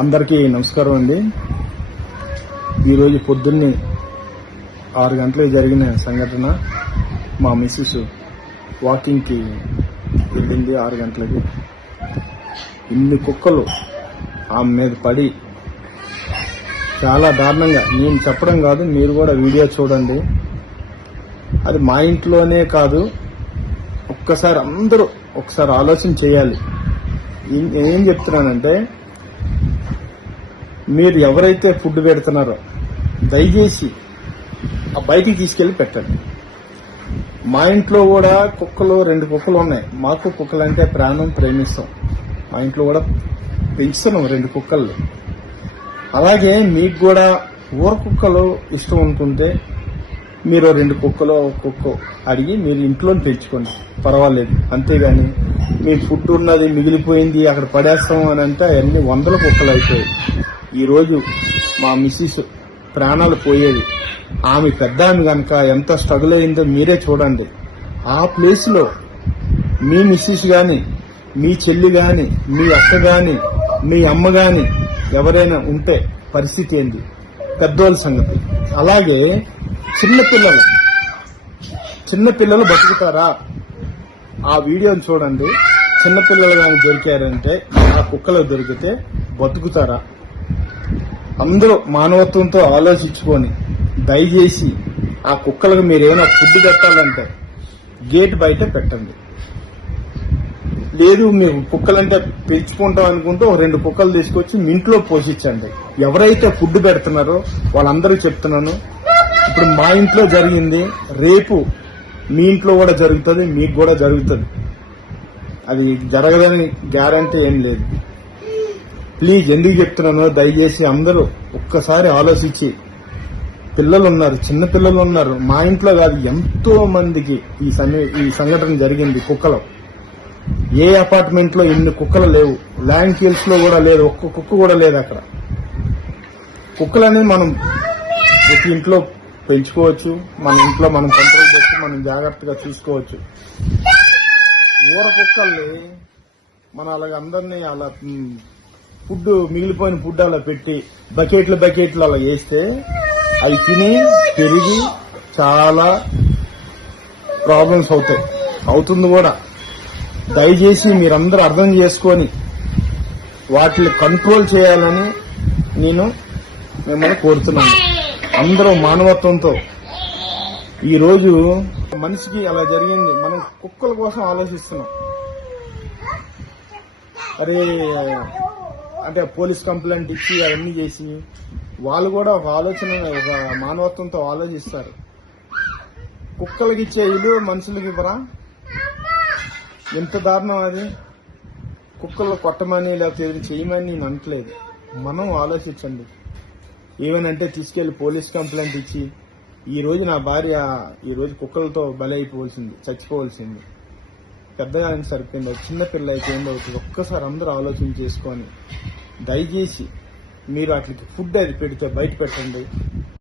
అందరికీ నమస్కారం అండి. ఈరోజు పొద్దున్నే 6 గంటలకు జరిగిన సంఘటన. మా మిస్సెస్ వాకింగ్కి వెళ్ళింది 6 గంటలకి. ఇన్ని కుక్కలు ఆమె మీద పడి చాలా దారుణంగా, నేను చెప్పడం కాదు, మీరు కూడా వీడియో చూడండి. అది మా ఇంట్లోనే కాదు, ఒక్కసారి అందరూ ఒకసారి ఆలోచన చేయాలి. ఏం చెప్తున్నానంటే, మీరు ఎవరైతే ఫుడ్ పెడుతున్నారో దయచేసి ఆ బయటికి తీసుకెళ్లి పెట్టండి. మా ఇంట్లో కూడా కుక్కలు 2 కుక్కలు ఉన్నాయి. మాకు కుక్కలు అంటే ప్రాణం, ప్రేమిస్తాం. మా ఇంట్లో కూడా పెంచుతున్నాం 2 కుక్కలు. అలాగే మీకు కూడా ఊర కుక్కలు ఇష్టం అనుకుంటే మీరు 2 కుక్కలు కుక్క అడిగి మీరు ఇంట్లో పెంచుకోండి, పర్వాలేదు. అంతేగాని మీ ఫుడ్ ఉన్నది మిగిలిపోయింది అక్కడ పడేస్తాం అని అంటే అన్ని 100 కుక్కలు అయిపోయాయి. ఈరోజు మా మిస్సెస్ ప్రాణాలు పోయేది. ఆమె పెద్ద ఆమె కనుక ఎంత స్ట్రగుల్ అయిందో మీరే చూడండి. ఆ ప్లేస్లో మీ మిస్సెస్ కానీ, మీ చెల్లి కానీ, మీ అక్క కానీ, మీ అమ్మ కానీ ఎవరైనా ఉంటే పరిస్థితి ఏంది? పెద్దోళ్ళ సంగతి. అలాగే చిన్నపిల్లలు బతుకుతారా? ఆ వీడియోని చూడండి. చిన్నపిల్లలు కానీ దొరికారంటే, ఆ కుక్కలు దొరికితే బతుకుతారా? అందరూ మానవత్వంతో ఆలోచించుకొని దయచేసి ఆ కుక్కలకు మీరు ఏమైనా ఫుడ్ పెట్టాలంటే గేట్ బయట పెట్టండి. లేదు మీరు కుక్కలంటే పెంచుకుంటాం అనుకుంటే 2 కుక్కలు తీసుకొచ్చి మీ ఇంట్లో పోషించండి. ఎవరైతే ఫుడ్ పెడుతున్నారో వాళ్ళందరూ చెప్తున్నాను, ఇప్పుడు మా ఇంట్లో జరిగింది, రేపు మీ ఇంట్లో కూడా జరుగుతుంది, మీకు కూడా జరుగుతుంది. అది జరగదని గ్యారంటీ ఏం లేదు. ప్లీజ్, ఎందుకు చెప్తున్నానో దయచేసి అందరూ ఒక్కసారి ఆలోచించి, పిల్లలు ఉన్నారు, చిన్న పిల్లలు ఉన్నారు. మా ఇంట్లో కాదు, ఎంతో మందికి ఈ సంఘటన జరిగింది. కుక్కలు ఏ అపార్ట్మెంట్ లో ఇన్ని కుక్కలు లేవు. ల్యాండ్ హిల్స్ లో కూడా లేదు, ఒక్క కుక్క కూడా లేదు అక్కడ. కుక్కలని మనం ఒక ఇంట్లో పెంచుకోవచ్చు, మన ఇంట్లో మనం కంట్రోల్ చేసి మనం జాగ్రత్తగా చూసుకోవచ్చు. ఊర కుక్కల్ని మనం అలాగ అందరినీ అలా ఫుడ్, మిగిలిపోయిన ఫుడ్ అలా పెట్టి బకెట్లు అలా వేస్తే అవి తిని పెరిగి చాలా ప్రాబ్లమ్స్ అవుతుంది కూడా. దయచేసి మీరందరూ అర్థం చేసుకొని వాటిని కంట్రోల్ చేయాలని నేను మిమ్మల్ని కోరుతున్నాను. అందరూ మానవత్వంతో. ఈరోజు మనిషికి అలా జరిగింది, మనం కుక్కల కోసం ఆలోచిస్తున్నాం. అరే అంటే పోలీస్ కంప్లైంట్ ఇచ్చి అవన్నీ చేసి వాళ్ళు కూడా ఒక ఆలోచన, ఒక మానవత్వంతో ఆలోచిస్తారు. కుక్కలకి ఇచ్చే ఇల్లు మనుషులకి ఇవ్వరా? ఎంత దారుణం అది. కుక్కలు కొట్టమని లేకపోతే ఏదైనా చేయమని నేను అనట్లేదు. మనం ఆలోచించండి. ఏమనంటే తీసుకెళ్లి పోలీస్ కంప్లైంట్ ఇచ్చి, ఈ రోజు నా భార్య ఈరోజు కుక్కలతో బలైపోవాల్సింది, చచ్చిపోవాల్సింది. పెద్దగా సరిపోయింది, చిన్నపిల్ల అయితే ఏందవుతుంది? ఒక్కసారి అందరూ ఆలోచన చేసుకొని దయచేసి మీరు వాటికి ఫుడ్ అది పెడితే బయట పెట్టండి.